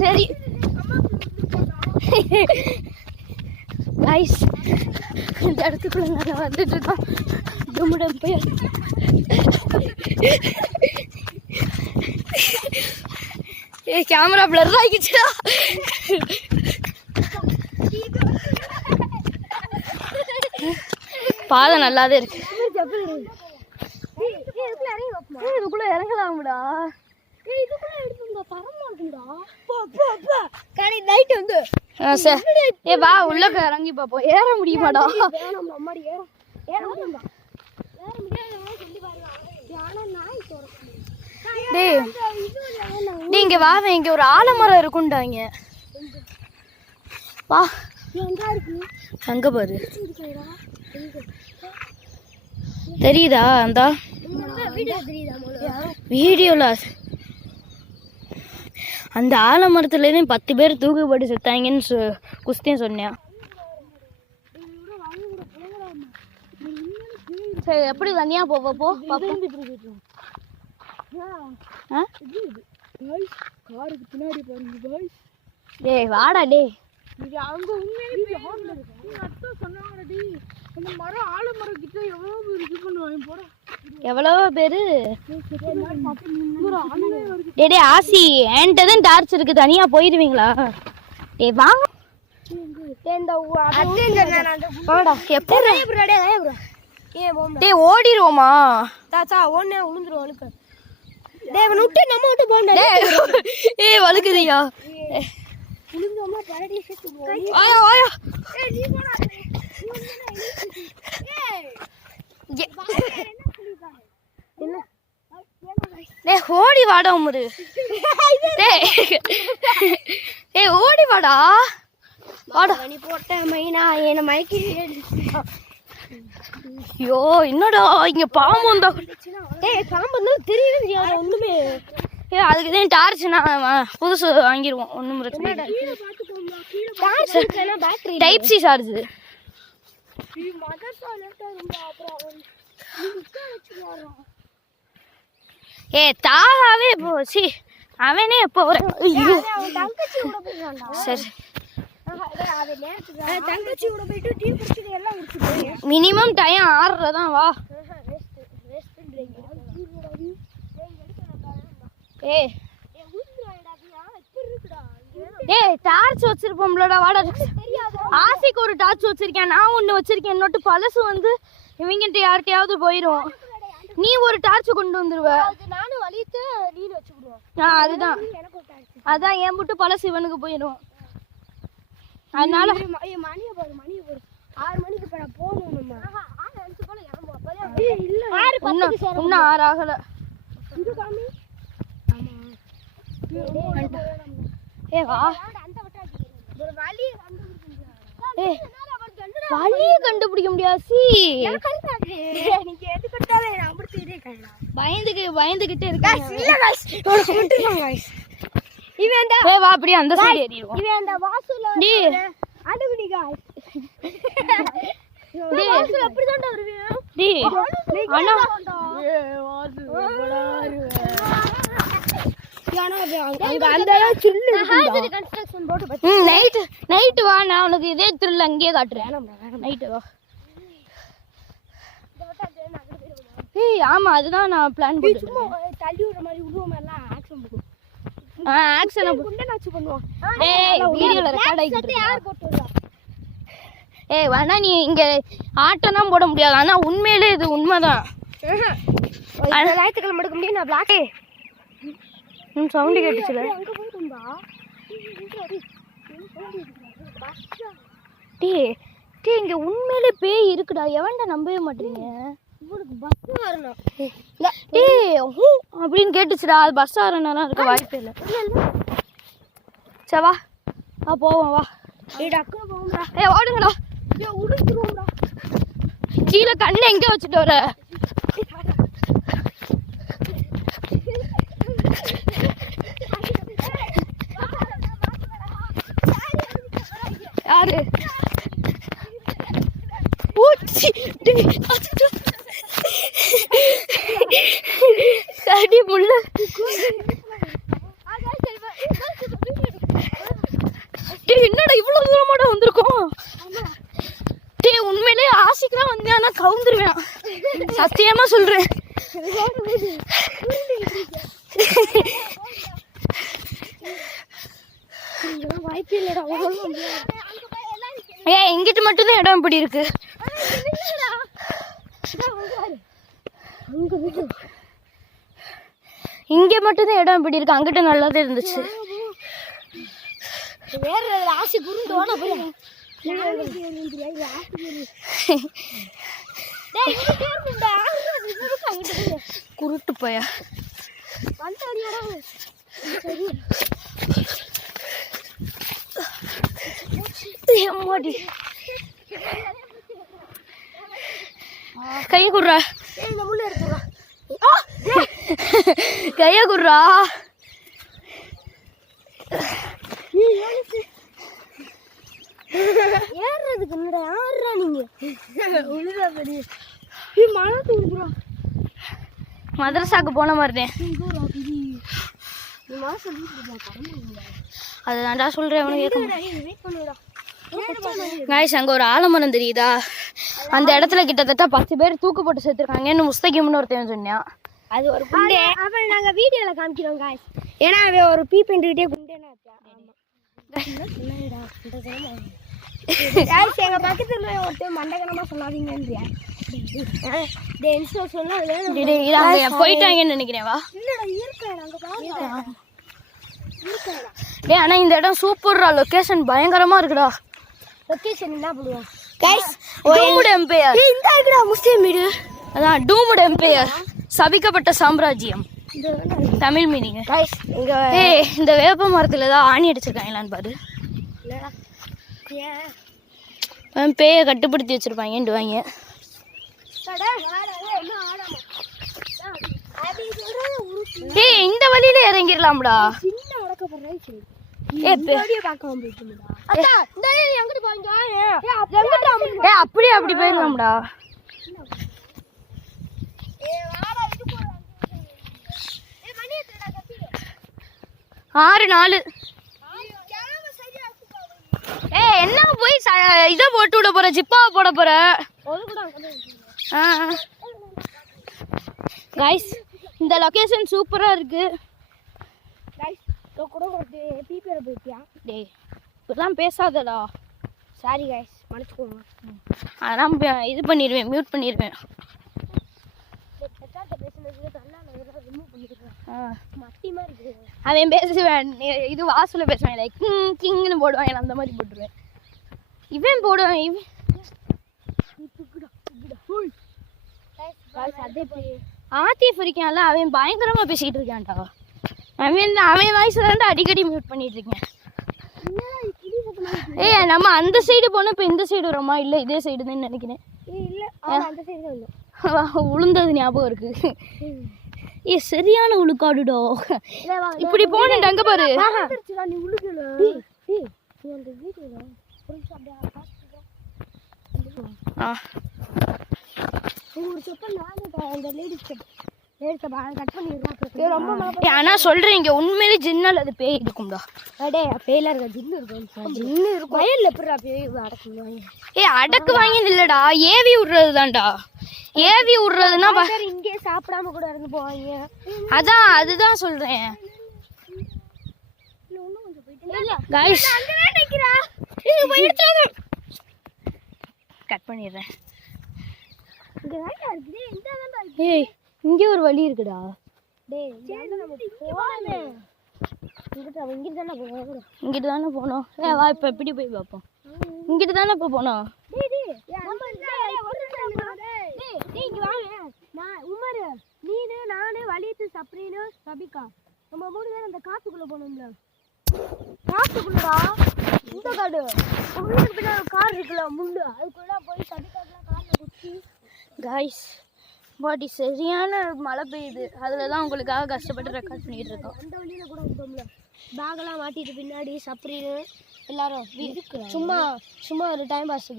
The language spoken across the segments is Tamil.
சரி கைஸ், இந்த இடத்துக்குள்ள நாங்கள் வந்துட்டு இருக்கோம். டும்முடம் போய் கேமரா பிளர் ஆகிடுச்சுடா. பாதை நல்லாதான் இருக்கு. இதுக்குள்ள இறங்கலாம்டா. ஏ வா உள்ள இறங்கி பாப்போம். ஏற முடியுமாடா? டேய் இங்க வா, இங்க ஒரு ஆலமரம் இருக்கும்டா. இங்க வா, அங்க பாரு. தெரியுதா? அந்த வீடியோல அந்த ஆலமரத்துலேருந்து 10 பேர் தூக்குப்பட்டு செத்தாங்கன்னு குஸ்தியும் சொன்னேன். சரி, எப்படி தனியா போவப்போ காருக்கு பின்னாடி பாருங்க. டேய் வாடா டேய். அங்க உண்மையிலே சொன்னாங்கடி, இந்த மரம் ஆலமரம் கிட்ட எவ்வளவு பேர் இது பண்ணுவாங்க போட. எவ்வளவோ பேரு. டேய் ஆசி, என்கிட்ட தான் டார்ச் இருக்கு, தனியா போயிடுவீங்களா? டேய் வாங்க. டேய் ஓடிடுவோமா? ஏய் வழுக்குதியா? ஓடி வாடா உமரு. ஏய் ஓடி வாடா. வாடா நீ போட்ட மைனா என்ன மயக்கி. ஐயோ என்னடா இங்க பாம்பு வந்தா. ஏய் பாம்பு தெரியவே தெரியாது ஒண்ணுமே. ஏ அதுக்கு தான் டார்ச்னா புதுசு வாங்கிடுவோம், ஒன்றும் பிரச்சனை இல்லை. Type C charge. ஏ தாவே போச்சு அவனே எப்போ சரி. மினிமம் டைம் 6:30 தான். வா ஏய் ஏய் டார்ச் வச்சிருப்போம்லடா. வாடா ஆசைக்கு ஒரு டார்ச் வச்சிருக்கேன், நான் ஒன்று வச்சிருக்கேன். இன்னொட்டு பழசு வந்து இவங்கிட்ட யார்கிட்டயாவது போயிடும். நீ ஒரு டார்ச் கொண்டு வந்துருவ. அதுதான் அதான் என் மட்டும் பழசு இவனுக்கு போயிடும். அதனால இன்னும் 6 ஆகல. ஏ வா, வழியை கண்டுபிடிக்க முடியாது. பயந்துகிட்டே இருக்கா. வா அப்படியே அந்த சைடு ஏறிடுவோம். நைட்டு வா, நான் உனக்கு இதே த்ரில் அங்கேயே காட்டுறேன். நைட்டு வா. ஏய் ஆமா அதுதான் நான் பிளான் பண்ணிருக்கேன். தள்ளி விடுற மாதிரி உருவமெல்லாம் ஆக்ஷன் பண்ணுவோம். ஆக்ஷன் பண்ணுவோம். ஏய் வீடியோல ரெக்கார்ட் ஆயிட்டு யார் போட்டுறா? ஏய் வேணா நீ இங்க ஆட்டம்லாம் போட முடியாது. ஆனா உண்மையிலே இது உண்மைதான். ஞாயிற்றுக்கிழமை எடுக்க முடியும். நான் பிளாக்கே சவுண்டு கேட்டுச்சுல. டே டே இங்க உண்மையிலே பேய் இருக்குடா. எவன்டா நம்பவே மாட்டீங்க? அப்படின்னு கேட்டுச்சுடா. அது பஸ் வரணும் இருக்க வாய்ப்பே இல்லை. சரி வா போவோம். வா ஏ ஓடுங்கடா. கீழே கண்ணை எங்க வச்சுட்டு வர? யாரு கடி முள்ள என்னடா இவ்வளவு தூரமாட வந்திருக்கோம்? டேய் உண்மையிலேயே ஆசைக்குலாம் வந்தேன்னா கவுந்துருவேன், சத்தியமா சொல்றேன். வாய்ப்பு இல்லடா. ஏய் இங்கிட்டு மட்டும்தான் இடம் இப்படி இருக்கு. இங்க மட்டும்தான் இடம் இப்படி இருக்கு, அங்கிட்ட நல்லாதான் இருந்துச்சு. வேற ஆசை குருந்தோட போய் குருட்டு போயா கைய குடுறா, கைய குடுறா. ஏறுறதுக்கு என்னடா யாருடா நீங்க? மழை தூங்குறோம். மதரசாக்கு போன மாதிரிதான். அதுதான்டா சொல்றேன் உனக்கு. காய்ஸ் அங்க ஒரு ஆலமரம் தெரியுதா? அந்த இடத்துல கிட்டத்தட்ட 10 பேர் தூக்கு போட்டு சேர்த்துருக்காங்கன்னு முஸ்தகிம்னு ஒருத்தன் சொன்னான். அது ஒரு குண்டே. அவன் நாங்க வீடியோல காமிக்கிறோம் காய்ஸ். ஏன்னா அவன் ஒரு பீ பண்ணிக்கிட்டே குண்டேனா இருக்கான். எங்க பக்கத்துல ஒருத்தர் மண்டகனமா சொல்லாதீங்கன்றியா? போயிட்டாங்கன்னு நினைக்கிறேன். வா ஆனா இந்த இடம் சூப்பர்ரா, லொகேஷன் பயங்கரமா இருக்குடா. லொகேஷன் என்ன பண்ணுவோம் गाइस டூம்ட் எம்பையர். இந்த இருக்குடா முஸ்லிம் வீடு. அதான் டூம்ட் எம்பையர், சபிக்கப்பட்ட சாம்ராஜ்யம் தமிழ் மீனிங். गाइस இங்க ஏய் இந்த வேப்ப மரத்துல தான் ஆணி அடிச்சிருக்காங்களான்னு பாரு. ஏன் பேயை கட்டுப்படுத்தி வச்சிருப்பாங்கன்னு வாங்க. ஏய் இந்த வழியில இறங்கிடலாம்டா. அப்படியே அப்படி போயிடலாம்டா. 6-4. ஏய் என்ன போய் இதை போட்டு விட போற, ஜிப்பாவை போட போற. गाइस இந்த லொகேஷன் சூப்பரா இருக்கு. गाइस கூட ஒரு பீப்பர் போயிட்டியா? டேய் இதெல்லாம் பேசாதடா. சாரி गाइस மன்னிச்சுக்கோங்க. அதெல்லாம் இது பண்ணிடுவேன், மியூட் பண்ணிடுவேன். அவன் பேசுவேன், இது வாசல பேசுவான், லைக் கிங்னு போடுவான், அந்த மாதிரி போட்டுருவேன். இவன் போடுவான், இவன் ஆத்திஃப் இருக்கான்ல, அவன் பயங்கரமா பேசிட்டு இருக்கான்டா. அவன் வாய்ஸ் தான் அடிக்கடி மியூட் பண்ணிட்டு இருக்கேன். ஏய் நம்ம அந்த சைடு போனோம், இப்போ இந்த சைடு வரோமா? இல்லை இதே சைடு தான் நினைக்கிறேன். உளுந்தது ஞாபகம் இருக்கு. ஏ சரியான உளுக்காடுடோ. இப்படி போனேன் அங்க பாரு. ஆனா சொல்றேன் இங்க உண்மையிலே ஜின்னல் அது பேய் இருக்கும்டா. பேயில இருக்க ஜின்னு இருக்கும். ஜின்னு இருக்கும். வயல்ல எப்படிடா பேய் அடக்குவாங்க? அடக்குவாங்க இல்லடா, ஏவி விடுறது தான்டா. ஏவி விடுறதுன்னா இங்கே சாப்பிடாம கூட இருந்து போவாங்க. அதான் அதுதான் சொல்றேன். கட் பண்ணிடுறேன். ஏய் இங்கே ஒரு வழி இருக்குடா. இங்கிட்டு தானே போனோம். வா இப்ப எப்படி போய் பார்ப்போம். இங்கிட்டு தானே இப்ப போனோம். நானு வலியத்து சப்ரீனு சபிகா நம்ம 3 பேரும் அந்த காட்டுக்குள்ள போனோம்ல. காட்டுக்குள்ளடா இந்த காடு. உங்களுக்கு பின்னாடி கார் இருக்குல்ல முள்ளு, அதுக்குள்ள போய் சபிகாக்குள்ள கார்ல குச்சி. गाइस பாடி சரியான மழை பெய்யுது, அதில் தான் உங்களுக்காக கஷ்டப்பட்டு ரெக்கார்ட் பண்ணிட்டு இருக்கோம். அந்த வழியில கூட வந்தோம்ல, பேகெல்லாம் மாட்டிட்டு பின்னாடி சப்ரீனு எல்லாரும் சும்மா சும்மா ஒரு டைம் பாஸ்.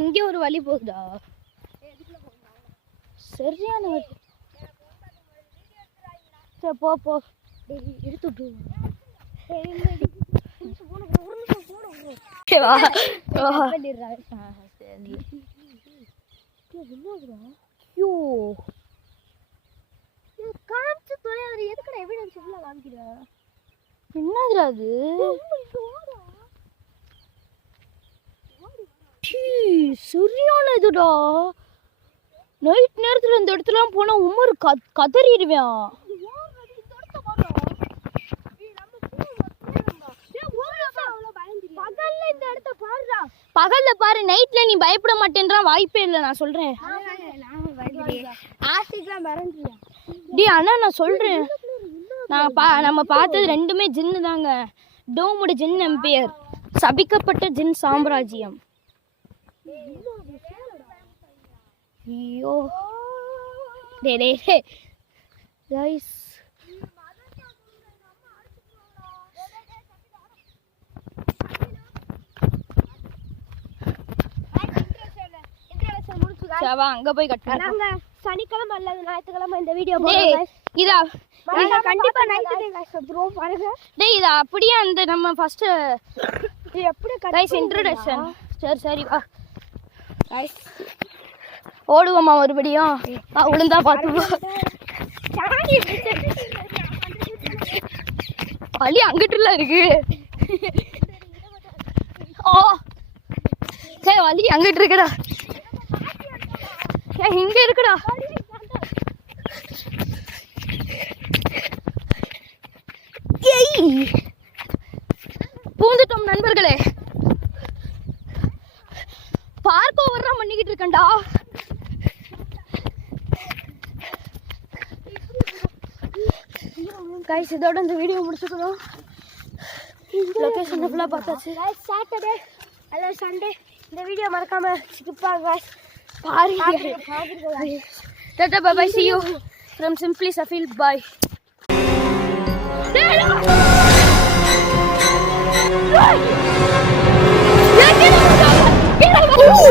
இங்கே ஒரு வழி போகுதா, சரியான வழி. சரி போ போ எடுத்துட்டு ஓகேவா ஐயோ காமிச்சு தொலைவர் எதுக்கடா எவிடன்ஸ் ஃபுல்லாக காமிக்கிற என்னதுடா அது சரியான இதுடா நைட் நேரத்தில் இந்த இடத்துலாம் போனால் உமர் கதறிடுவேன் பகல்ல பாரு நைட்ல நீ பயப்பட மாட்டேன்றா வாய்ப்பே இல்லை நான் சொல்றேன் டி அண்ணா நான் சொல்றேன் நம்ம பார்த்தது ரெண்டுமே ஜின்னு தாங்க டோமோட ஜின் எம்பையர் சபிக்கப்பட்ட ஜின் சாம்ராஜ்யம் ஐயோ டே டே கைஸ் சவா அங்க போய் கட்டலாம் சனிக்கிழமை அல்லது ஞாயிற்றுக்கிழமை இந்த வீடியோ போடுறோம் இதா கண்டிப்பா ஞாயிற்றுக்கிழமை பாருங்க டேய் இதா அப்படியே அந்த நம்ம ஃபர்ஸ்ட் எப்படி கைஸ் இன்ட்ரோடக்ஷன் சரி வா கைஸ் ஓடுவோமா மறுபடியும் விழுந்தா பார்த்துப்போம் வலி அங்கிட்டுல இருக்கு ஓ சரி வலி அங்கிட்டு இருக்குடா இங்க இருக்குடா பூந்துட்டோம் நண்பர்களே பார்க்க ஓவரா பண்ணிக்கிட்டு இருக்கேன்டா கைஸ் இதோட இந்த வீடியோ முடிச்சுக்கணும் லொகேஷன் ஃபுல்லாக பார்த்தாச்சு சாட்டர்டே அல்லது சண்டே இந்த வீடியோ மறக்காம ஸ்கிப்பாங்க பாருங்க ta ta bye bye see you from Simply Safil bye Hey!